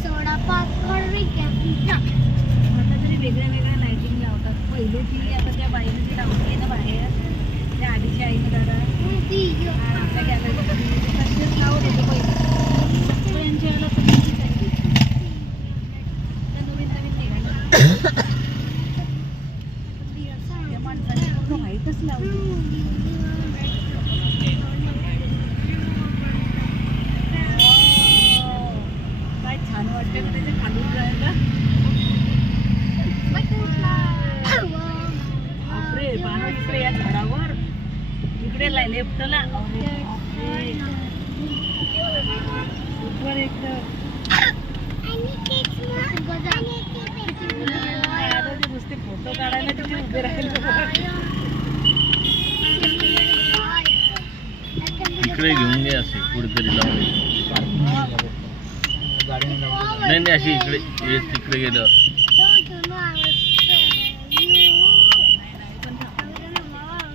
सोडा पापड आता तरी वेगळ्या वेगळ्या लाईटिंग लावतात. पहिले ती आता त्या बाईने ती लावली ना बाहेर, त्या आधीच्या आईने दादा आपल्या गॅलरीत तसेच लावत होते पहिले. यांच्या वेळेला सगळ्यांची चालली. त्या नवीन नवीन निघाल्या त्या माणसाने पूर्ण व्हाईटच लावली. काय छान वाटतं का त्याच्या खालून जायला. बापरे बाणू इकडे या झाडावर इकडे लेफ्टला वर एक नुसते फोटो काढायला तिथे उभे राहिले. इकडे घेऊन गे असे कुठेतरी लावून. नाही नाही अशी इकडे तिकडे गेलं.